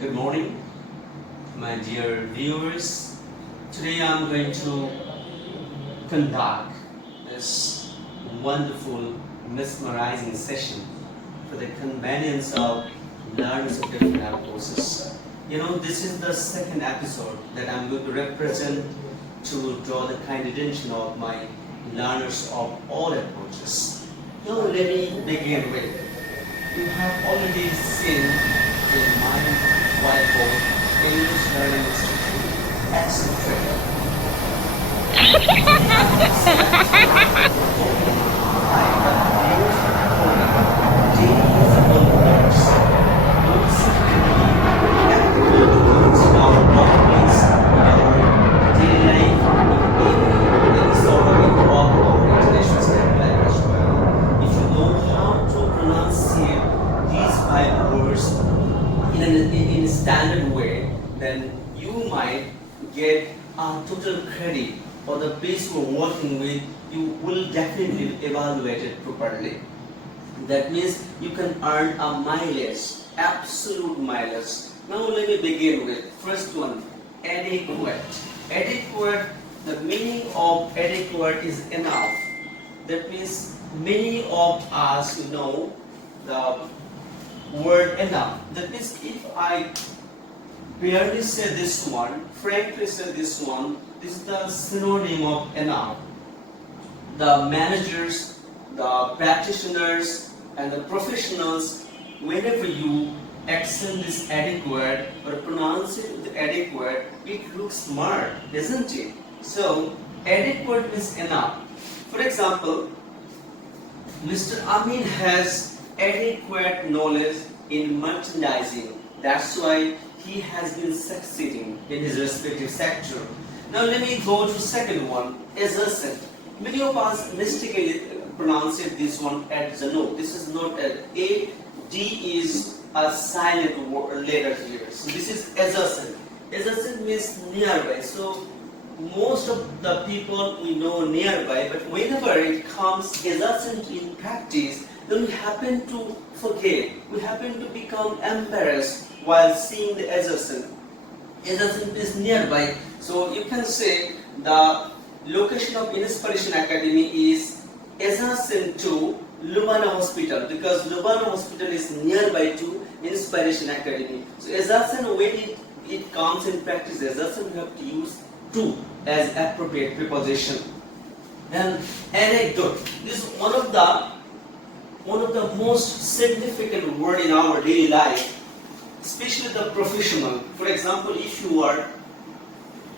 Good morning, my dear viewers. Today I'm going to conduct this wonderful, mesmerizing session for the convenience of learners of different courses. This is the second episode that I'm going to represent to draw the kind attention of my learners of all approaches. Now let me begin with, you have already seen in my whiteboard English Learning Institute Accent Trainer. In a standard way, then you might get a total credit for the base you are working with. You will definitely evaluate it properly. That means you can earn a mileage, absolute mileage. Now let me begin with first one, adequate. Adequate, the meaning of adequate is enough. That means many of us know the word enough. That means if I barely say this one, frankly say this one, this is the synonym of enough. The managers, the practitioners, and the professionals, whenever you accent this adequate or pronounce it with adequate, it looks smart, isn't it? So, adequate means enough. For example, Mr. Amin has adequate knowledge in merchandising. That's why he has been succeeding in his respective sector. Now let me go to second one, exercent. Many of us mistakenly pronounce it this one as a no. This is not a D is a silent letter here. So this is exercent. Exercent means nearby. So most of the people we know nearby, but whenever it comes exercent in practice, then we happen to forget, we happen to become embarrassed while seeing the adjacent. Adjacent is nearby, so you can say the location of Inspiration Academy is adjacent to Lumana Hospital, because Lumana Hospital is nearby to Inspiration Academy. So adjacent, when it comes in practice, adjacent we have to use to as appropriate preposition. Then anecdote, this is one of the most significant word in our daily life, especially the professional. For example, if you are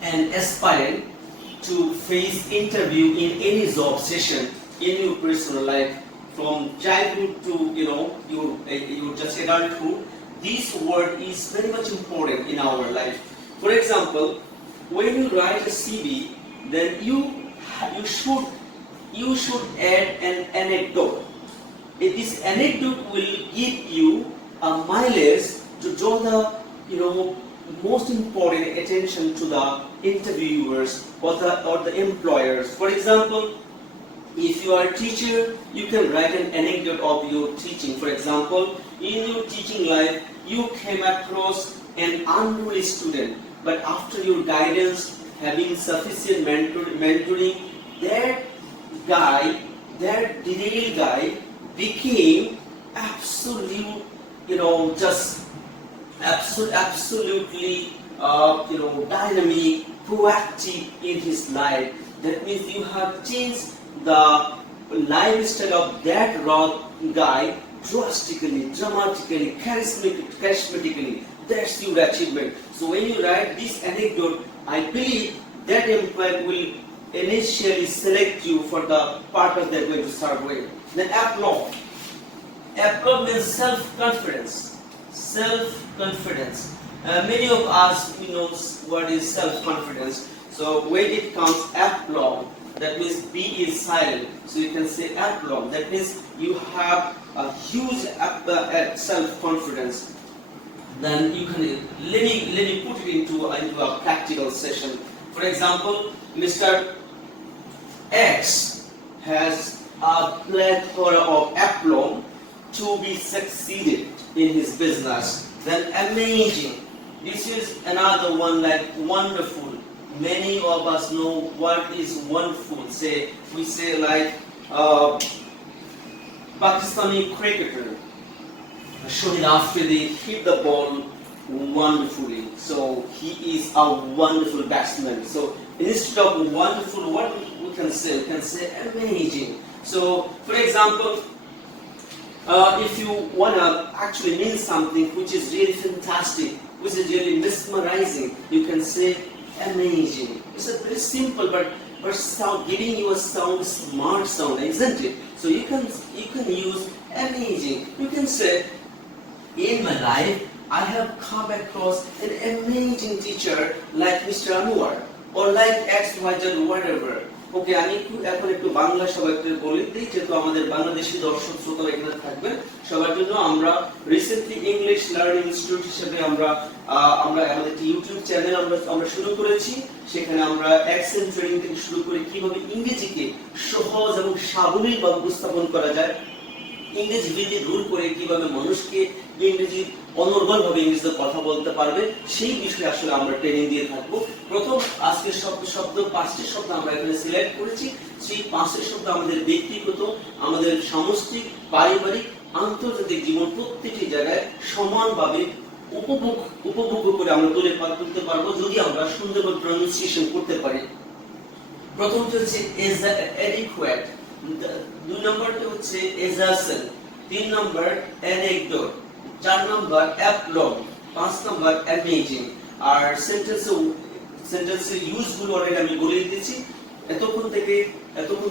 an aspirant to face interview in any job session in your personal life, from childhood to your just adulthood, this word is very much important in our life. For example, when you write a CV, then you should add an anecdote. This anecdote will give you a mileage to draw the most important attention to the interviewers or the employers. For example, if you are a teacher, you can write an anecdote of your teaching. For example, in your teaching life, you came across an unruly student, but after your guidance, having sufficient mentoring, that derailed guy became absolutely dynamic, proactive in his life. That means you have changed the lifestyle of that raw guy drastically, dramatically, charismatically. That's your achievement. So when you write this anecdote, I believe that employer will initially select you for the purpose they're going to serve with. Then aplomb. Aplomb means self-confidence. Self-confidence. Many of us know what is self-confidence. So when it comes aplomb, that means B is silent. So you can say aplomb. That means you have a huge self-confidence. Then you can let me put it into a practical session. For example, Mr. X has a plethora of aplomb to be succeeded in his business. Then amazing. This is another one like wonderful. Many of us know what is wonderful. We say like Pakistani cricketer Shoaib Afridi hit the ball wonderfully. So he is a wonderful batsman. So instead of wonderful, what we can say? We can say amazing. So for example, if you wanna actually mean something which is really fantastic, which is really mesmerizing, you can say amazing. It's a very simple but sound, giving you a sound, smart sound, isn't it? So you can use amazing. You can say, in my life, I have come across an amazing teacher like Mr. Anwar or like XYZ whatever. ওকে, আমি এখন একটু বাংলা সবাইকে বলে দিই, যেহেতু আমাদের বাংলাদেশি দর্শক শ্রোতারা এখানে থাকবেন, সবার জন্য আমরা রিসেন্টলি ইংলিশ লার্নিং ইনস্টিটিউট হিসেবে আমরা আমাদের একটি ইউটিউব চ্যানেল আমরা শুরু করেছি। সেখানে আমরা অ্যাকসেন্ট ট্রেনিং থেকে শুরু করে কিভাবে ইংরেজিকে সহজ এবং সাবলীলভাবে উপস্থাপন করা যায়, ইংরেজি ভীতি দূর করে কিভাবে মানুষকে ইংরেজি অনর্গলভাবে ইংরেজিতে কথা বলতে পারবে, সেই বিষয়ে আসলে আমরা ট্রেনিং দিয়ে থাকবো। প্রথম আজকের পাঁচটি শব্দ আমরা এখানে সিলেক্ট করেছি। সেই পাঁচটি শব্দ আমাদের ব্যক্তিগত, আমাদের সামষ্টিক, পারিবারিক, আন্তর্জাতিক জীবন প্রত্যেকটি জায়গায় সমানভাবে উপভোগ করে আমরা তুলতে পারবো যদি আমরা সুন্দরভাবে প্রনাউন্সিয়েশন করতে পারি। প্রথমটি হচ্ছে adequate, 2 নম্বরটি হচ্ছে exertion, 3 নম্বর anecdote, 4 নম্বর applaud, 5 নম্বর amazing। আর সেন্টেন্সের ইউজ গুলো অলরেডি আমি বলে দিয়েছি। এতক্ষণ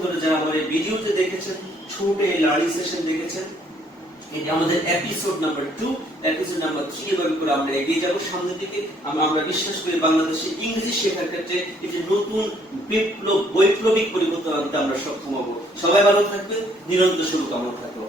ধরে যারা আমার এই ভিডিওতে দেখেছেন, ছোট এই লার্নিং সেশন দেখেছেন, এটা আমাদের এপিসোড নাম্বার 2, এপিসোড নাম্বার 3 এভাবে করে আমরা এগিয়ে যাব সামনের দিকে। আমরা বিশ্বাস করি বাংলাদেশে ইংরেজি শেখার ক্ষেত্রে একটি নতুন বৈপ্লবিক পরিবর্তন আনতে আমরা সক্ষম হব। সবাই ভালো থাকবেন, নিরন্তর শুভকামনা থাকলো।